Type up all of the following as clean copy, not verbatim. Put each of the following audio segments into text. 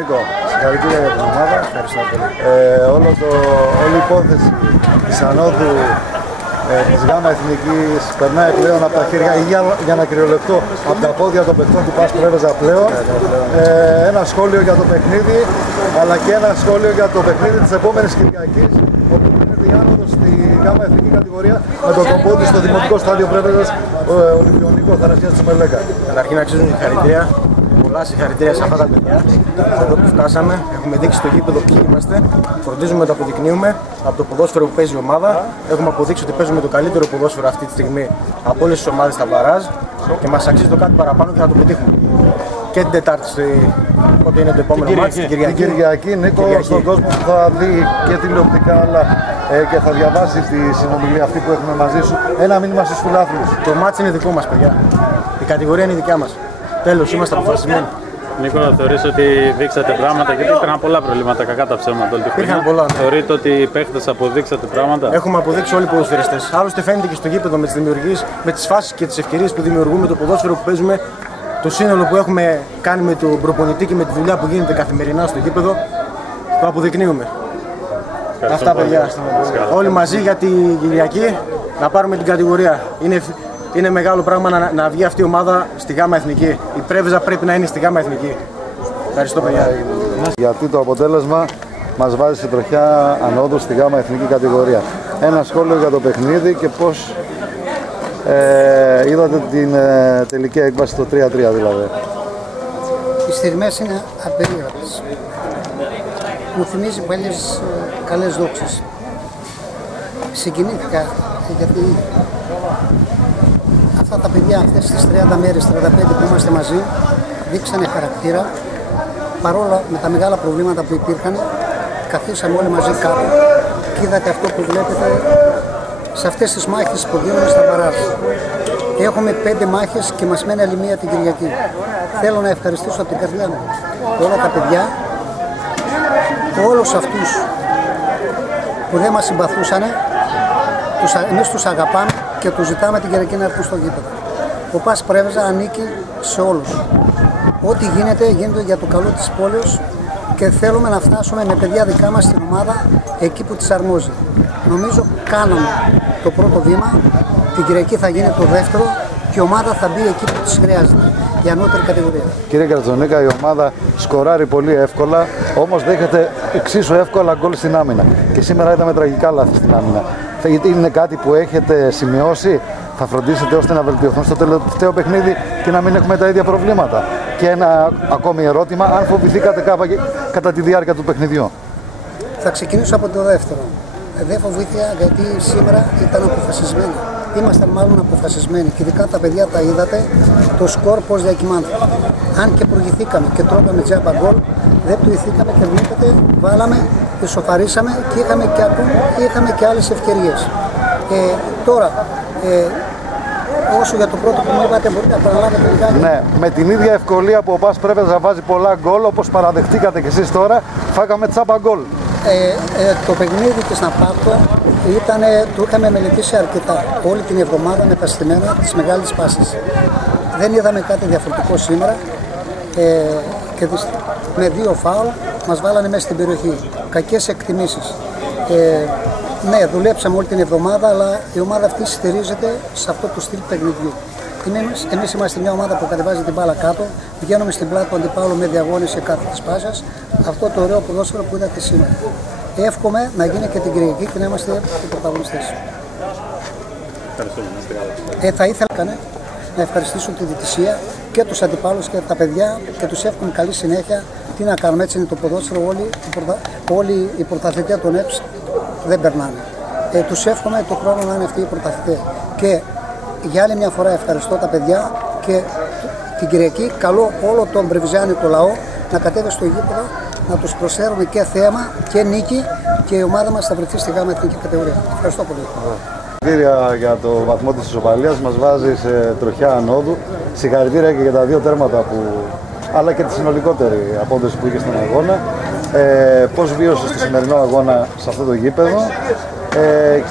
Νίκο, συγχαρητήρια για την ομάδα. Ευχαριστώ πολύ. Όλη η υπόθεση της ανόδου της ΓΑΜΑ Εθνικής περνάει πλέον από τα χέρια, ή για ένα κυριολεκτό, από τα πόδια των παιχτών του Πας Πρέβεζα πλέον. Ένα σχόλιο για το παιχνίδι, αλλά και ένα σχόλιο για το παιχνίδι της επόμενης Κυριακής, όπου γίνεται η άνοδος στη ΓΑΜΑ Εθνική κατηγορία με τον κομπόντι στο Δημοτικό Στάδιο Πρέβεζας, Ολυμπιονίκο Θανασίας του Μελέκα. Καταρχήν αξίζουν συγχαρητήρια. Πολλά συγχαρητήρια σε αυτά τα παιδιά. Εδώ που φτάσαμε, έχουμε δείξει στο γήπεδο ποιοι είμαστε. Φροντίζουμε να το αποδεικνύουμε από το ποδόσφαιρο που παίζει η ομάδα. Έχουμε αποδείξει ότι παίζουμε το καλύτερο ποδόσφαιρο αυτή τη στιγμή από όλες τις ομάδες στα μπαράζ και μας αξίζει το κάτι παραπάνω και να το πετύχουμε. Και την Τετάρτη, πότε είναι το επόμενο μάτς, την Κυριακή. Την Κυριακή, Νίκο, στον κόσμο που θα δει και τηλεοπτικά αλλά και θα διαβάσει τη συνομιλία αυτή που έχουμε μαζί σου, ένα μήνυμα στους φιλάθλους. Το μάτς είναι δικό μας, παιδιά. Η κατηγορία είναι δικιά μας. Τέλος, είμαστε αποφασισμένοι. Νίκο, θεωρείς ότι δείξατε πράγματα, γιατί υπήρχαν πολλά προβλήματα, κακά τα ψέματα όλη τη χρονιά. Υπήρχαν πολλά. Θεωρείτε ότι οι παίχτες αποδείξατε πράγματα? Έχουμε αποδείξει όλοι οι ποδοσφαιριστές. Άλλωστε φαίνεται και στο γήπεδο με τις δημιουργίες, με τις φάσεις και τις ευκαιρίες που δημιουργούμε, το ποδόσφαιρο που παίζουμε, το σύνολο που έχουμε κάνει με τον προπονητή και με τη δουλειά που γίνεται καθημερινά στο γήπεδο, το αποδεικνύουμε. Αυτά, παιδιά. Όλοι μαζί για την Κυριακή να πάρουμε την κατηγορία. Είναι μεγάλο πράγμα να βγει αυτή η ομάδα στη ΓΑΜΑ Εθνική. Η Πρέβεζα πρέπει να είναι στη ΓΑΜΑ Εθνική. Ευχαριστώ, παιδιά. Γιατί το αποτέλεσμα μας βάζει σε τροχιά ανόδου στη ΓΑΜΑ Εθνική κατηγορία. Ένα σχόλιο για το παιχνίδι και πώς είδατε την τελική έκβαση, το 3-3 δηλαδή. Οι στιγμές είναι απερίεργες. Μου θυμίζει παλιές καλές δόξες. Συγκινήθηκα γιατί αυτά τα παιδιά αυτές τις 30 μέρες, 35 που είμαστε μαζί, δείξανε χαρακτήρα. Παρόλα με τα μεγάλα προβλήματα που υπήρχαν, καθίσαμε όλοι μαζί κάτω και είδατε αυτό που βλέπετε σε αυτές τις μάχες που δίνουμε στα μπαράζ. Έχουμε 5 μάχες και μας μένει άλλη μία την Κυριακή. Θέλω να ευχαριστήσω από την καρδιά μου όλα τα παιδιά, όλους αυτούς που δεν μας συμπαθούσαν, εμείς τους αγαπάμε και τους ζητάμε την Κυριακή να έρθουν στο γήπεδο. Ο Πας Πρέβεζα ανήκει σε όλους. Ό,τι γίνεται, γίνεται για το καλό της πόλης και θέλουμε να φτάσουμε με παιδιά δικά μας στην ομάδα εκεί που της αρμόζει. Νομίζω κάναμε το πρώτο βήμα, την Κυριακή θα γίνει το δεύτερο και η ομάδα θα μπει εκεί που της χρειάζεται, η ανώτερη κατηγορία. Κύριε Καρτζονίκα, η ομάδα σκοράρει πολύ εύκολα, όμως δέχεται εξίσου εύκολα γκολ στην άμυνα. Και σήμερα είδαμε τραγικά λάθη στην άμυνα. Είναι κάτι που έχετε σημειώσει, θα φροντίσετε ώστε να βελτιωθούν στο τελευταίο παιχνίδι και να μην έχουμε τα ίδια προβλήματα. Και ένα ακόμη ερώτημα, αν φοβηθήκατε κατά τη διάρκεια του παιχνιδιού. Θα ξεκινήσω από το δεύτερο. Δεν φοβήθηκα γιατί σήμερα ήταν αποφασισμένοι. Ήμασταν μάλλον αποφασισμένοι και ειδικά τα παιδιά τα είδατε, το σκορ πώς διακυμάνθηκε. Αν και προηγηθήκαμε και τρώγαμε τζάμπα γκολ, δεν προηγηθήκαμε και βλέπετε, βάλαμε, ισοφαρίσαμε και είχαμε και άλλες ευκαιρίες. Τώρα, όσο για το πρώτο που μου είπατε, μπορείτε να παραλάβετε λιγάκι. Ναι, με την ίδια ευκολία που ο Πας Πρέβεζα βάζει πολλά γκολ, όπως παραδεχτήκατε κι εσείς τώρα, φάγαμε τσάμπα γκολ. Το παιχνίδι της Ναπάρτο το είχαμε μελετήσει αρκετά όλη την εβδομάδα με τα στημένα της μεγάλης πάσης. Δεν είδαμε κάτι διαφορετικό σήμερα και με 2 φάουλ μας βάλανε μέσα στην περιοχή. Κακές εκτιμήσεις. Ναι, δουλέψαμε όλη την εβδομάδα, αλλά η ομάδα αυτή στηρίζεται σε αυτό το στυλ παιχνιδιού. Εμείς είμαστε μια ομάδα που κατεβάζει την μπάλα κάτω, βγαίνουμε στην πλάτη του αντιπάλου με διαγώνες σε κάθε της πάσας. Αυτό το ωραίο ποδόσφαιρο που είδατε σήμερα. Εύχομαι να γίνει και την Κυριακή και να είμαστε οι πρωταγωνιστές. Θα ήθελα να ευχαριστήσω τη διαιτησία και τους αντιπάλους και τα παιδιά και τους εύχομαι καλή συνέχεια. Τι να κάνουμε, έτσι είναι το ποδόσφαιρο, όλοι οι πρωταθλητές των ΕΠΣ δεν περνάνε. Τους εύχομαι το χρόνο να είναι αυτοί οι πρωταθλητές. Και για άλλη μια φορά ευχαριστώ τα παιδιά και την Κυριακή καλώ όλο τον πρεβιζιάνικο λαό να κατέβει στο γήπεδο, να τους προσφέρουμε και θέαμα και νίκη και η ομάδα μας θα βρεθεί στη ΓΑΜΑ Εθνική κατηγορία. Ευχαριστώ πολύ. Συγχαρητήρια για το βαθμό της ισοπαλίας, μας βάζει σε τροχιά ανόδου. Συγχαρητήρια και για τα 2 τέρματα αλλά και τη συνολικότερη απόδοση που είχε στον αγώνα. Πώς βίωσες το σημερινό αγώνα σε αυτό το γήπεδο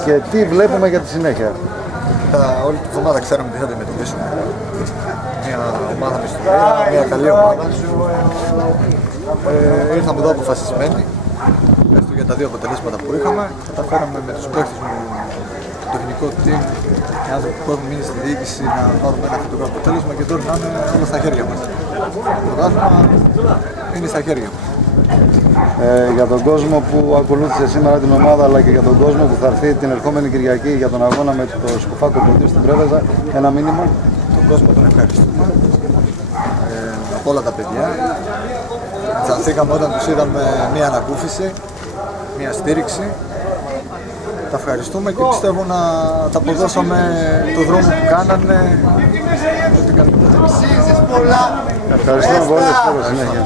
και τι βλέπουμε για τη συνέχεια. Όλη τη εβδομάδα ξέρουμε τι θα αντιμετωπίσουμε. Μια ομάδα με ιστορία, μια καλή ομάδα. Ήρθαμε εδώ αποφασισμένοι, έστω για τα δύο αποτελέσματα που είχαμε. Καταφέραμε με τους παίκτες μου, το τεχνικό team, οι άνθρωποι που έχουν μείνει στη διοίκηση, να πάρουμε ένα θετικό αποτέλεσμα και τώρα να είναι όλα στα χέρια μας. Το πρωτάθλημα είναι στα χέρια μας. Για τον κόσμο που ακολούθησε σήμερα την ομάδα, αλλά και για τον κόσμο που θα έρθει την ερχόμενη Κυριακή για τον αγώνα με το Σκουφάκο Ποντίου στην Πρέβεζα, ένα μήνυμα. Τον κόσμο τον ευχαριστούμε, από όλα τα παιδιά. Αισθανθήκαμε όταν τους είδαμε μια ανακούφιση, μια στήριξη. Τα ευχαριστούμε και πιστεύω να τα αποδώσαμε το δρόμο που κάνανε. Ευχαριστούμε πολύ. Συνέχεια.